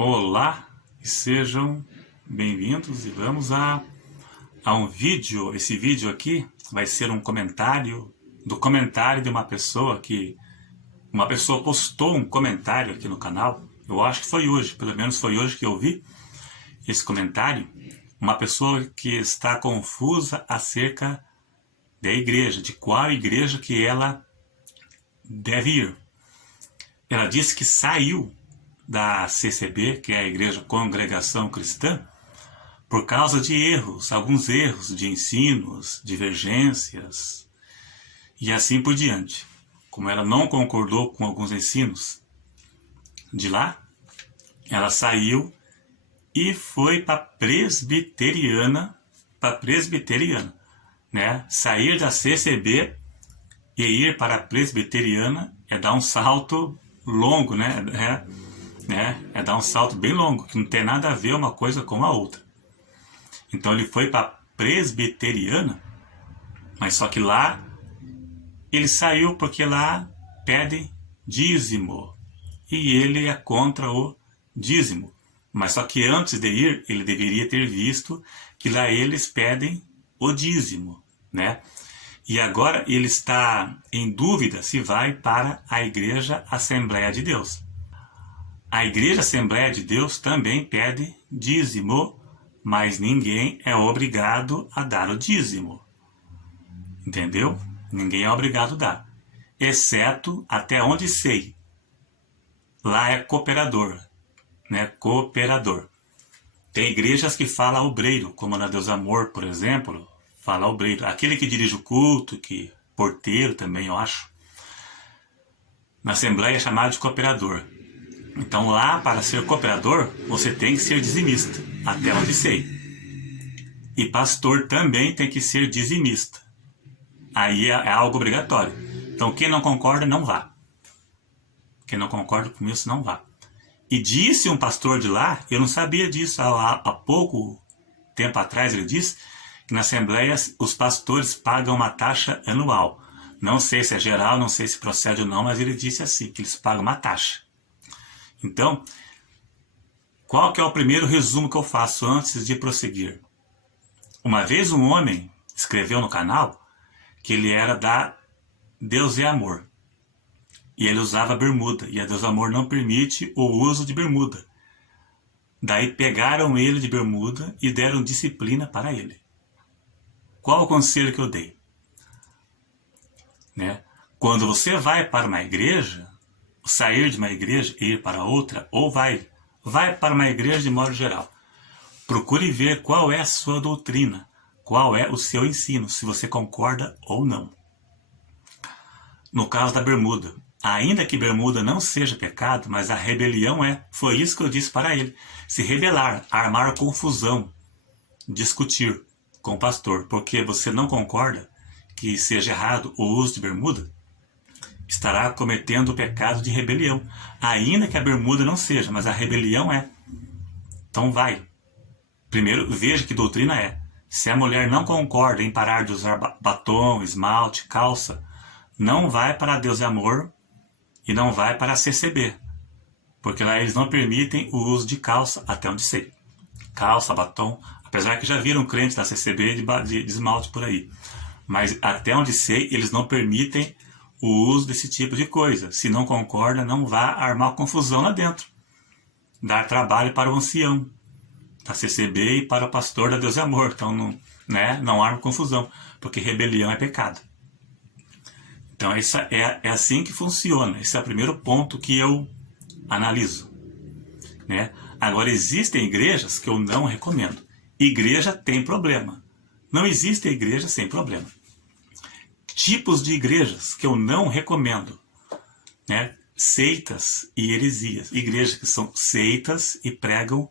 Olá e sejam bem-vindos e vamos a um vídeo. Esse vídeo aqui vai ser um comentário do comentário de uma pessoa postou um comentário aqui no canal. Eu acho que foi hoje, pelo menos foi hoje que eu vi esse comentário. Uma pessoa que está confusa acerca da igreja, de qual igreja que ela deve ir. Ela disse que saiu da CCB, que é a Igreja Congregação Cristã, por causa de erros, alguns erros de ensinos, divergências e assim por diante. Como ela não concordou com alguns ensinos de lá, ela saiu e foi para presbiteriana, né? Sair da CCB e ir para a presbiteriana é dar um salto longo, né? É dar um salto bem longo, que não tem nada a ver uma coisa com a outra. Então ele foi para a presbiteriana, mas só que lá ele saiu porque lá pedem dízimo. E ele é contra o dízimo. Mas só que antes de ir, ele deveria ter visto que lá eles pedem o dízimo, né? E agora ele está em dúvida se vai para a Igreja Assembleia de Deus. A Igreja Assembleia de Deus também pede dízimo, mas ninguém é obrigado a dar o dízimo. Entendeu? Ninguém é obrigado a dar. Exceto, até onde sei, lá é cooperador, né? Cooperador. Tem igrejas que falam obreiro, como na Deus Amor, por exemplo, fala obreiro. Aquele que dirige o culto, que porteiro também, eu acho. Na Assembleia é chamado de cooperador. Então lá, para ser cooperador, você tem que ser dizimista, até onde sei. E pastor também tem que ser dizimista. Aí é algo obrigatório. Então quem não concorda, não vá. Quem não concorda com isso, não vá. E disse um pastor de lá, eu não sabia disso, há pouco tempo atrás ele disse, que na Assembleia os pastores pagam uma taxa anual. Não sei se é geral, não sei se procede ou não, mas ele disse assim, que eles pagam uma taxa. Então, qual que é o primeiro resumo que eu faço antes de prosseguir? Uma vez um homem escreveu no canal que ele era da Deus é Amor. E ele usava bermuda, e a Deus Amor não permite o uso de bermuda. Daí pegaram ele de bermuda e deram disciplina para ele. Qual o conselho que eu dei? Né? Quando você vai para uma igreja, sair de uma igreja e ir para outra, ou vai para uma igreja de modo geral. Procure ver qual é a sua doutrina, qual é o seu ensino, se você concorda ou não. No caso da bermuda, ainda que bermuda não seja pecado, mas a rebelião é. Foi isso que eu disse para ele. Se rebelar, armar confusão, discutir com o pastor, porque você não concorda que seja errado o uso de bermuda, estará cometendo o pecado de rebelião. Ainda que a bermuda não seja, mas a rebelião é. Então vai. Primeiro, veja que doutrina é. Se a mulher não concorda em parar de usar batom, esmalte, calça, não vai para Deus e Amor e não vai para a CCB. Porque lá eles não permitem o uso de calça, até onde sei. Calça, batom, apesar que já viram crentes da CCB de esmalte por aí. Mas até onde sei, eles não permitem o uso desse tipo de coisa. Se não concorda, não vá armar confusão lá dentro. Dar trabalho para o ancião da CCB e para o pastor da Deus e Amor. Então não arma confusão, porque rebelião é pecado. Então é assim que funciona. Esse é o primeiro ponto que eu analiso. Né? Agora, existem igrejas que eu não recomendo. Igreja tem problema. Não existe igreja sem problema. Tipos de igrejas que eu não recomendo, né? Seitas e heresias. Igrejas que são seitas e pregam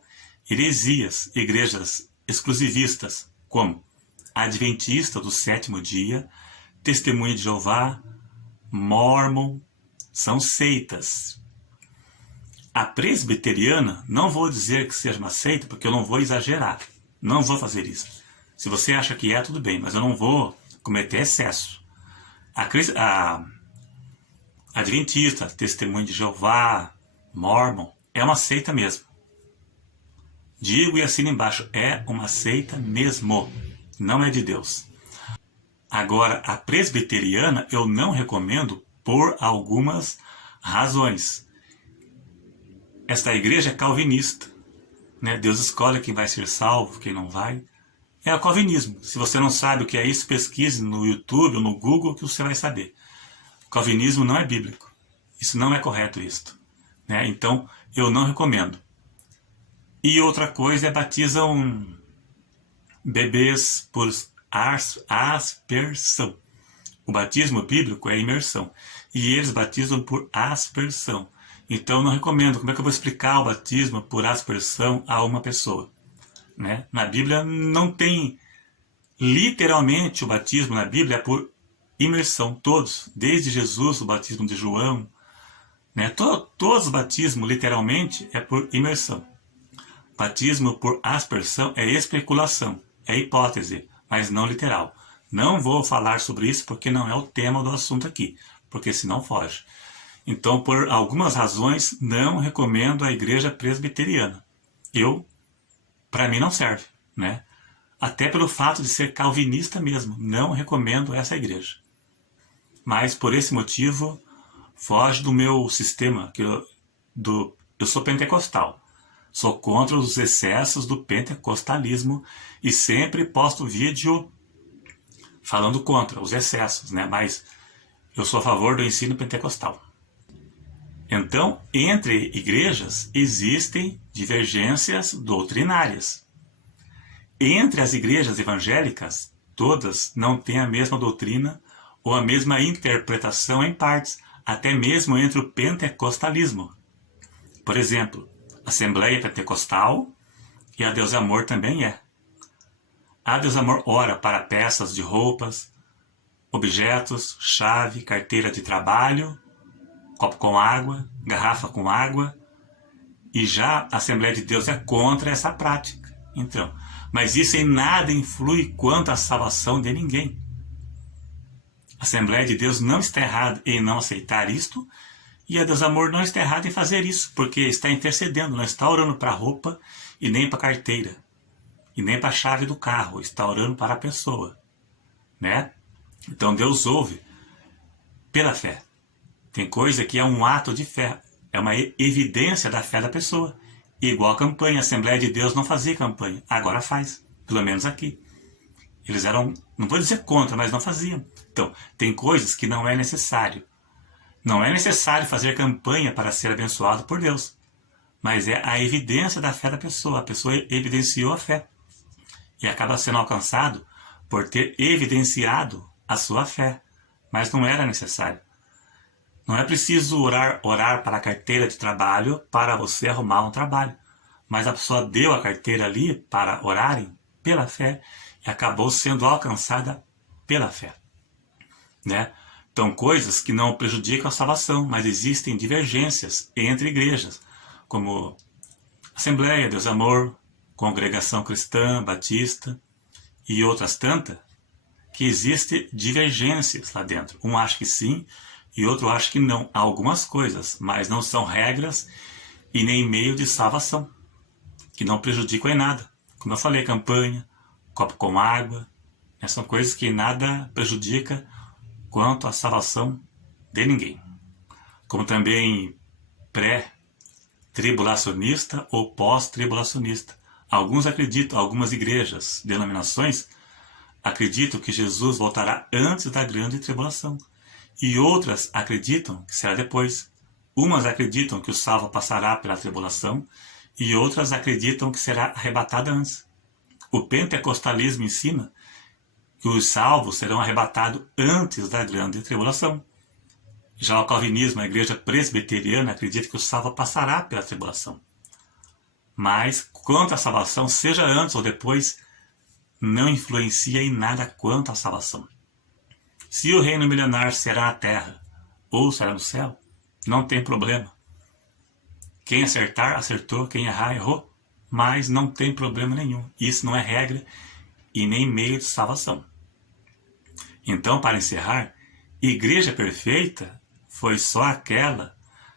heresias. Igrejas exclusivistas, como Adventista do Sétimo Dia, Testemunha de Jeová, Mórmon, são seitas. A presbiteriana, não vou dizer que seja uma seita, porque eu não vou exagerar. Não vou fazer isso. Se você acha que é, tudo bem, mas eu não vou cometer excesso. A Adventista, Testemunho de Jeová, Mórmon, é uma seita mesmo. Digo e assino embaixo, é uma seita mesmo, não é de Deus. Agora, a presbiteriana eu não recomendo por algumas razões. Esta igreja é calvinista, né? Deus escolhe quem vai ser salvo, quem não vai. É o calvinismo. Se você não sabe o que é isso, pesquise no YouTube ou no Google que você vai saber. O calvinismo não é bíblico. Isso não é correto, isto, né? Então, eu não recomendo. E outra coisa é batizam bebês por aspersão. O batismo bíblico é imersão. E eles batizam por aspersão. Então, não recomendo. Como é que eu vou explicar o batismo por aspersão a uma pessoa? Né? Na Bíblia não tem literalmente o batismo na Bíblia é por imersão, todos, desde Jesus, o batismo de João, né? Todos os batismos literalmente é por imersão. Batismo por aspersão é especulação, é hipótese, mas não literal. Não vou falar sobre isso porque não é o tema do assunto aqui, porque senão foge. Então, por algumas razões, não recomendo a igreja presbiteriana. Para mim não serve, né? Até pelo fato de ser calvinista mesmo, não recomendo essa igreja. Mas por esse motivo, foge do meu sistema, eu sou pentecostal. Sou contra os excessos do pentecostalismo e sempre posto vídeo falando contra os excessos, né? Mas eu sou a favor do ensino pentecostal. Então, entre igrejas existem divergências doutrinárias. Entre as igrejas evangélicas, todas não têm a mesma doutrina ou a mesma interpretação em partes, até mesmo entre o pentecostalismo. Por exemplo, a Assembleia Pentecostal e a Deus Amor também é. A Deus Amor ora para peças de roupas, objetos, chave, carteira de trabalho, copo com água, garrafa com água, e já a Assembleia de Deus é contra essa prática. Então, mas isso em nada influi quanto à salvação de ninguém. A Assembleia de Deus não está errada em não aceitar isto, e a Deus Amor não está errada em fazer isso, porque está intercedendo, não está orando para a roupa e nem para a carteira, e nem para a chave do carro, está orando para a pessoa, né? Então Deus ouve pela fé. Tem coisa que é um ato de fé, é uma evidência da fé da pessoa. Igual a campanha, a Assembleia de Deus não fazia campanha, agora faz, pelo menos aqui. Eles eram, não vou dizer contra, mas não faziam. Então, tem coisas que não é necessário. Não é necessário fazer campanha para ser abençoado por Deus, mas é a evidência da fé da pessoa. A pessoa evidenciou a fé e acaba sendo alcançado por ter evidenciado a sua fé, mas não era necessário. Não é preciso orar para a carteira de trabalho para você arrumar um trabalho. Mas a pessoa deu a carteira ali para orarem pela fé e acabou sendo alcançada pela fé, né? Então, coisas que não prejudicam a salvação, mas existem divergências entre igrejas, como Assembleia, Deus Amor, Congregação Cristã, Batista e outras tantas, que existem divergências lá dentro. Um acha que sim, e outro acha que não. Há algumas coisas, mas não são regras e nem meio de salvação, que não prejudicam em nada. Como eu falei, campanha, copo com água, são coisas que nada prejudica quanto à salvação de ninguém. Como também pré-tribulacionista ou pós-tribulacionista. Alguns acreditam, algumas igrejas, denominações, acreditam que Jesus voltará antes da grande tribulação. E outras acreditam que será depois. Umas acreditam que o salvo passará pela tribulação e outras acreditam que será arrebatado antes. O pentecostalismo ensina que os salvos serão arrebatados antes da grande tribulação. Já o calvinismo, a igreja presbiteriana, acredita que o salvo passará pela tribulação. Mas, quanto à salvação, seja antes ou depois, não influencia em nada quanto à salvação. Se o reino milenar será na terra ou será no céu, não tem problema. Quem acertar, acertou. Quem errar, errou. Mas não tem problema nenhum. Isso não é regra e nem meio de salvação. Então, para encerrar, igreja perfeita foi só aquela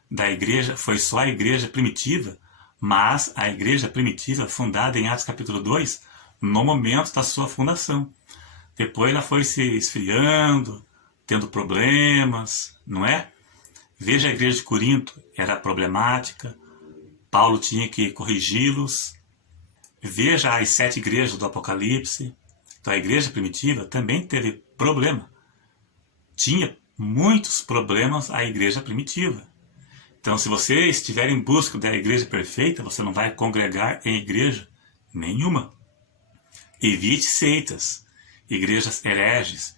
da igreja, foi só a igreja primitiva Mas a igreja primitiva, fundada em Atos capítulo 2, no momento da sua fundação. Depois ela foi se esfriando, tendo problemas, não é? Veja a igreja de Corinto, era problemática, Paulo tinha que corrigi-los. Veja as 7 igrejas do Apocalipse. Então a igreja primitiva também teve problema. Tinha muitos problemas a igreja primitiva. Então se você estiver em busca da igreja perfeita, você não vai congregar em igreja nenhuma. Evite seitas, igrejas hereges,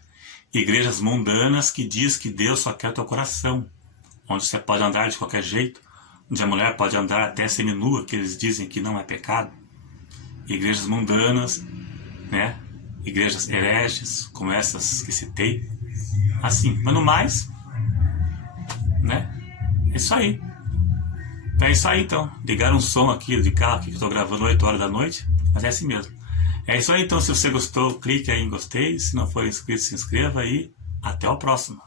igrejas mundanas que diz que Deus só quer o teu coração, onde você pode andar de qualquer jeito, onde a mulher pode andar até seminua, que eles dizem que não é pecado. Igrejas mundanas, né? Igrejas hereges, como essas que citei. Assim, mas no mais, né? É isso aí. É isso aí então. Ligaram um som aqui de carro aqui, que eu estou gravando 8 horas da noite, mas é assim mesmo. É isso aí então. Se você gostou, clique aí em gostei. Se não for inscrito, se inscreva e até o próximo.